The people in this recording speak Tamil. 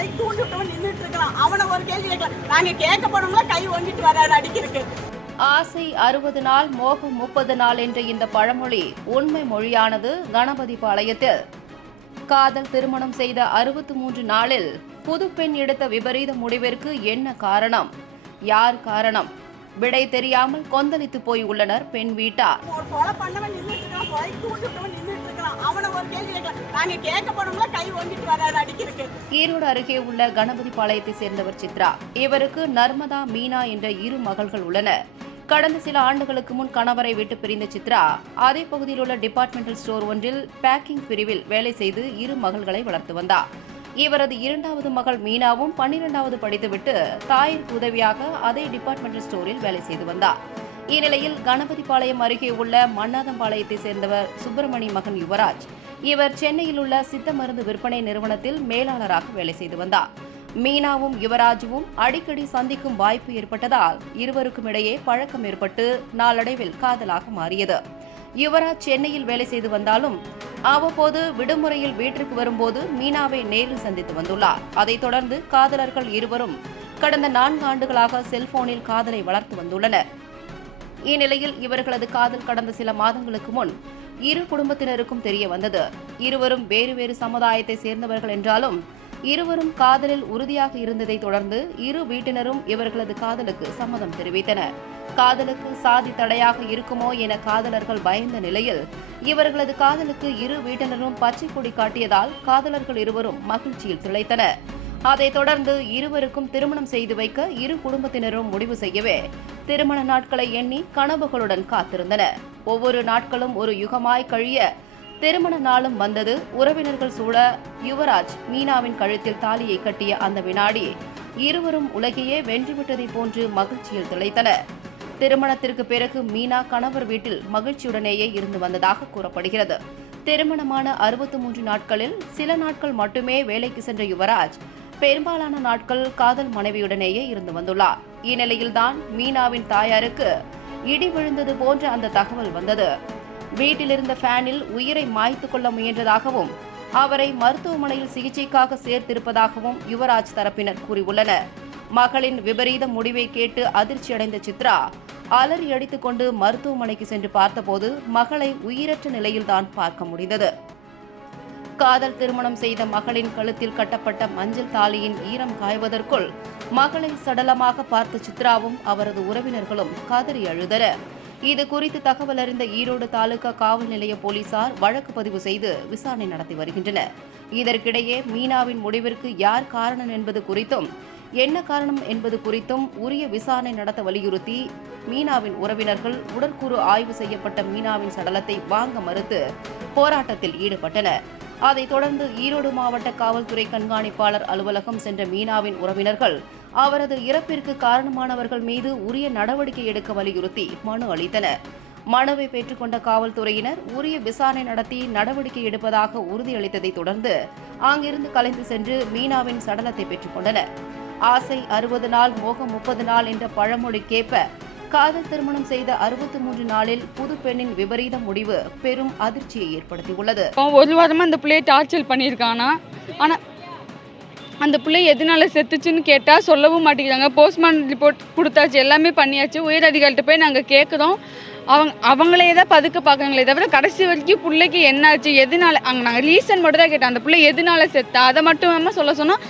பைக் தூண்டி விட்டவன் நின்றுட்டு இருக்கலாம். அவனை ஒரு கேள்வி கேட்கலாம். நாங்க கேட்க போனோம்னா கை ஒங்கிட்டு வராரு அடிக்கிறதுக்கு. ஆசை 60 நாள் மோகம் 30 நாள் என்ற இந்த பழமொழி உண்மை மொழியானது கணபதிபாளையத்தில். காதல் திருமணம் செய்த 63 நாளில் புது பெண் எடுத்த விபரீத முடிவிற்கு என்ன காரணம்? யார் காரணம்? விடை தெரியாமல் கொந்தளித்து போய் உள்ளனர் பெண் வீட்டார். ஒரு கொலை பண்ணவன் நின்றுட்டு இருக்கலாம். பைக் தூண்டி விட்டவன் நின்றுட்டு இருக்கலாம். அவனை ஒரு கேள்வி கேட்கலாம். நாங்க கேட்க போனோம்னா கை ஒங்கிட்டு வராரு அடிக்கிறதுக்கு. ஈரோடு அருகே உள்ள கணபதிபாளையத்தை சேர்ந்தவர் சித்ரா. இவருக்கு நர்மதா, மீனா என்ற 2 மகள்கள் உள்ளனர். கடந்த சில ஆண்டுகளுக்கு முன் கணவரை விட்டு பிரிந்த சித்ரா அதே பகுதியில் உள்ள டிபார்ட்மெண்டல் ஸ்டோர் ஒன்றில் பேக்கிங் பிரிவில் வேலை செய்து 2 மகள்களை வளர்த்து வந்தார். இவரது 2வது மகள் மீனாவும் 12வது படித்துவிட்டு தாயிற்கு உதவியாக அதே டிபார்ட்மெண்டல் ஸ்டோரில் வேலை செய்து வந்தார். இந்நிலையில் கணபதிபாளையம் அருகே உள்ள மன்னாதம்பாளையத்தை சேர்ந்தவர் சுப்பிரமணி மகன் யுவராஜ். இவர் சென்னையில் உள்ள சித்த மருந்து விற்பனை நிறுவனத்தில் மேலாளராக வேலை செய்து வந்தார். மீனாவும் யுவராஜுவும் அடிக்கடி சந்திக்கும் வாய்ப்பு ஏற்பட்டதால் இருவருக்கும் இடையே பழக்கம் ஏற்பட்டு நாளடைவில் காதலாக மாறியது. யுவராஜ் சென்னையில் வேலை செய்து வந்தாலும் அவ்வப்போது விடுமுறையில் வீட்டிற்கு வரும்போது மீனாவை நேரில் சந்தித்து வந்துள்ளார். அதைத் தொடர்ந்து காதலர்கள் இருவரும் கடந்த 4 ஆண்டுகளாக செல்போனில் காதலை வளர்த்து வந்துள்ளனர். இந்நிலையில் இவர்களது காதல் கடந்த சில மாதங்களுக்கு முன் 2 குடும்பத்தினருக்கும் தெரிய வந்தது. இருவரும் வேறு வேறு சமுதாயத்தை சேர்ந்தவர்கள் என்றாலும் இருவரும் காதலில் உறுதியாக இருந்ததை தொடர்ந்து 2 வீட்டினரும் இவர்களது காதலுக்கு சம்மதம் தெரிவித்தனர். காதலுக்கு சாதி தடையாக இருக்குமோ என காதலர்கள் பயந்த நிலையில் இவர்களது காதலுக்கு 2 வீட்டினரும் பச்சை கொடி காட்டியதால் காதலர்கள் இருவரும் மகிழ்ச்சியில் திளைத்தனர். அதைத் தொடர்ந்து இருவருக்கும் திருமணம் செய்து வைக்க 2 குடும்பத்தினரும் முடிவு செய்யவே திருமண நாட்களை எண்ணி கனவுகளுடன் காத்திருந்தனர். ஒவ்வொரு நாட்களும் ஒரு யுகமாய் கழிய திருமண நாளும் வந்தது. உறவினர்கள் சூழ யுவராஜ் மீனாவின் கழுத்தில் தாலியை கட்டிய அந்த வினாடி இருவரும் உலகையே வென்றுவிட்டதை போன்று மகிழ்ச்சியில் திளைத்தனர். திருமணத்திற்கு பிறகு மீனா கணவர் வீட்டில் மகிழ்ச்சியுடனேயே இருந்து வந்ததாக கூறப்படுகிறது. திருமணமான 63 நாட்களில் சில நாட்கள் மட்டுமே வேலைக்கு சென்ற யுவராஜ் பெரும்பாலான நாட்கள் காதல் மனைவியுடனேயே இருந்து வந்துள்ளார். இந்நிலையில்தான் மீனாவின் தாயாருக்கு இடி விழுந்தது போன்ற அந்த தகவல் வந்தது. வீட்டிலிருந்த ஃபேனில் உயிரை மாய்த்துக் கொள்ள முயன்றதாகவும் அவரை மருத்துவமனையில் சிகிச்சைக்காக சேர்த்திருப்பதாகவும் யுவராஜ் தரப்பினர் கூறியுள்ளனர். மகளின் விபரீத முடிவை கேட்டு அதிர்ச்சியடைந்த சித்ரா அலறி அடித்துக் கொண்டு மருத்துவமனைக்கு சென்று பார்த்தபோது மகளை உயிரற்ற நிலையில்தான் பார்க்க முடிந்தது. காதல் திருமணம் செய்த மகளின் கழுத்தில் கட்டப்பட்ட மஞ்சள் தாலியின் ஈரம் காய்வதற்குள் மகளை சடலமாக பார்த்த சித்ராவும் அவரது உறவினர்களும் கதறி அழுதனர். இது குறித்து தகவல் அறிந்த ஈரோடு தாலுகா காவல் நிலைய போலீசார் வழக்கு பதிவு செய்து விசாரணை நடத்தி வருகின்றனர். இதற்கிடையே மீனாவின் முடிவிற்கு யார் காரணம் என்பது குறித்தும் என்ன காரணம் என்பது குறித்தும் உரிய விசாரணை நடத்த வலியுறுத்தி மீனாவின் உறவினர்கள் உடற்கூறு ஆய்வு செய்யப்பட்ட மீனாவின் சடலத்தை வாங்க மறுத்து போராட்டத்தில் ஈடுபட்டனர். அதைத் தொடர்ந்து ஈரோடு மாவட்ட காவல்துறை கண்காணிப்பாளர் அலுவலகம் சென்ற மீனாவின் உறவினர்கள் அவரது இறப்பிற்கு காரணமானவர்கள் மீது உரிய நடவடிக்கை எடுக்க வலியுறுத்தி மனு அளித்தனர். மனுவை பெற்றுக்கொண்ட காவல்துறையினர் உரிய விசாரணை நடத்தி நடவடிக்கை எடுப்பதாக உறுதியளித்ததை தொடர்ந்து அங்கிருந்து கலைந்து சென்று மீனாவின் சடலத்தை பெற்றுக் கொண்டனர். ஆசை 60 நாள் மோகம் 30 நாள் என்ற பழமொழிக்கேற்ப காதல் திருமணம் செய்த 63 நாளில் புது பெண்ணின் விபரீத முடிவு பெரும் அதிர்ச்சியை ஏற்படுத்தியுள்ளது. ஒரு வாரமா அந்த பிள்ளையை டார்ச்சர் பண்ணியிருக்கானா, ஆனால் அந்த பிள்ளை எதனால செத்துச்சுன்னு கேட்டால் சொல்லவும் மாட்டேங்கிறாங்க. போஸ்ட்மார்ட்டம் ரிப்போர்ட் கொடுத்தாச்சு, எல்லாமே பண்ணியாச்சு. உயர் அதிகாரிகிட்ட போய் நாங்கள் கேட்குறோம். அவங்களே தான் பதுக்க பார்க்குறாங்களே தவிர கடைசி வரைக்கும் பிள்ளைக்கு என்னாச்சு, எதனால நாங்கள் ரீசன் மட்டும் தான் கேட்டோம். அந்த பிள்ளை எதனால செத்தா அதை மட்டும் சொல்ல சொன்னால்